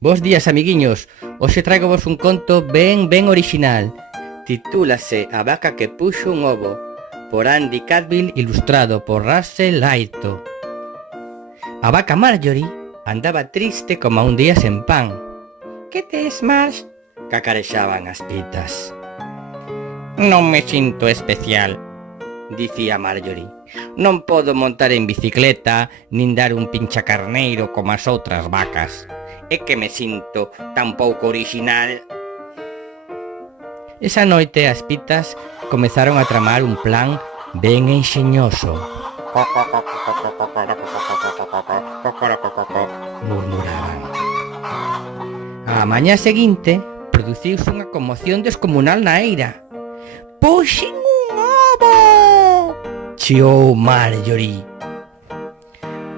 Bos días, amiguiños. Hoxe traigo vos un conto ben orixinal. Titúlase A vaca que puxo un ovo, por Andy Cadville, ilustrado por Russell Laito. A vaca Marjorie andaba triste como un día sen pan. Que tes, Marge? Cacarexaban as pitas. Non me sinto especial, dicía Marjorie. Non podo montar en bicicleta, nin dar un pinchacarneiro como as outras vacas. É que me sinto tan pouco orixinal. Esa noite as pitas comezaron a tramar un plan ben enxeñoso. Murmuraban. A mañá seguinte produciuse unha conmoción descomunal na eira. Puxen un ovo! Chiou Marjorie.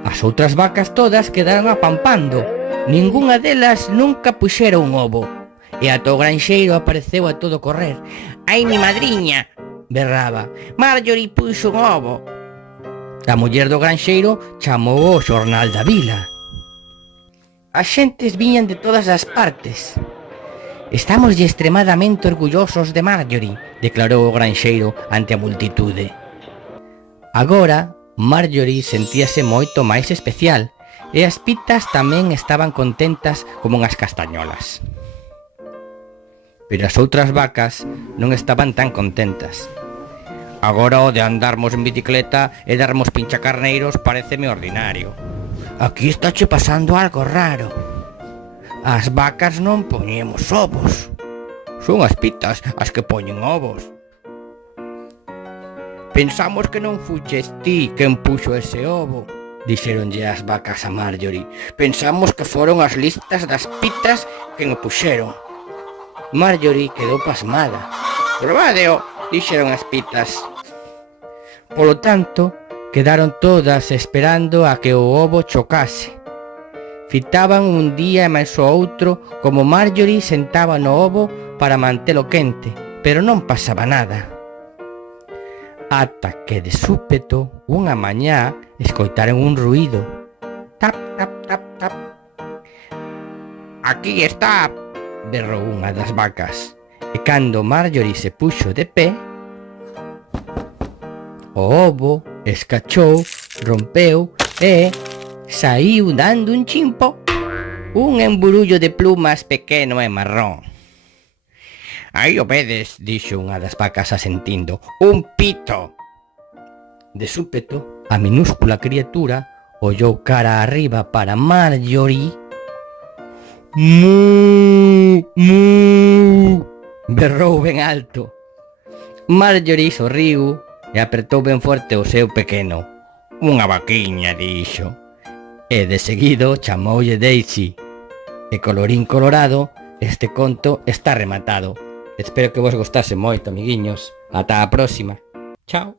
As outras vacas todas quedaron apampando. Ningunha delas nunca puxera un ovo. E ata o granxeiro apareceu a todo correr. Ai, mi madriña, berraba, Marjorie puxo un ovo. A muller do granxeiro chamou o xornal da vila. As xentes viñan de todas as partes. Estámoslle extremadamente orgullosos de Marjorie, declarou o granxeiro ante a multitude. Agora, Marjorie sentíase moito máis especial, e as pitas tamén estaban contentas como unhas castañolas. Pero as outras vacas non estaban tan contentas. Agora o de andarmos en bicicleta e darmos pinchacarneiros pareceme ordinario. Aquí estáche pasando algo raro. As vacas non poñemos ovos. Son as pitas as que poñen ovos. Pensamos que non fuches ti quen puxo ese ovo, dixeronlle as vacas a Marjorie. Pensamos que foron as listas das pitas quen o puxeron. Marjorie quedou pasmada. Probádeo, dixeron as pitas. Polo tanto, quedaron todas esperando a que o ovo chocase. Fitaban un día e máis o outro como Marjorie sentaba no ovo para mantelo quente, pero non pasaba nada. Ata que de súpeto, unha mañá, escoitaron un ruído. Tap, tap, tap, tap. Aquí está, berrou unha das vacas. E cando Marjorie se puxo de pé, o ovo escachou, rompeu e saíu dando un chimpo, un emburullo de plumas pequeno e marrón. Aí o vedes, dixo unha das vacas asentindo, un pito. De súpeto, a minúscula criatura ollou cara arriba para Marjorie. Mu, mu, berrou ben alto. Marjorie sorriu e apertou ben forte o seu pequeno. Unha vaquiña, dixo. E de seguido chamoulle Daisy. E colorín colorado, este conto está rematado. Espero que vos gostase moito, amiguiños. Ata a próxima. Chao.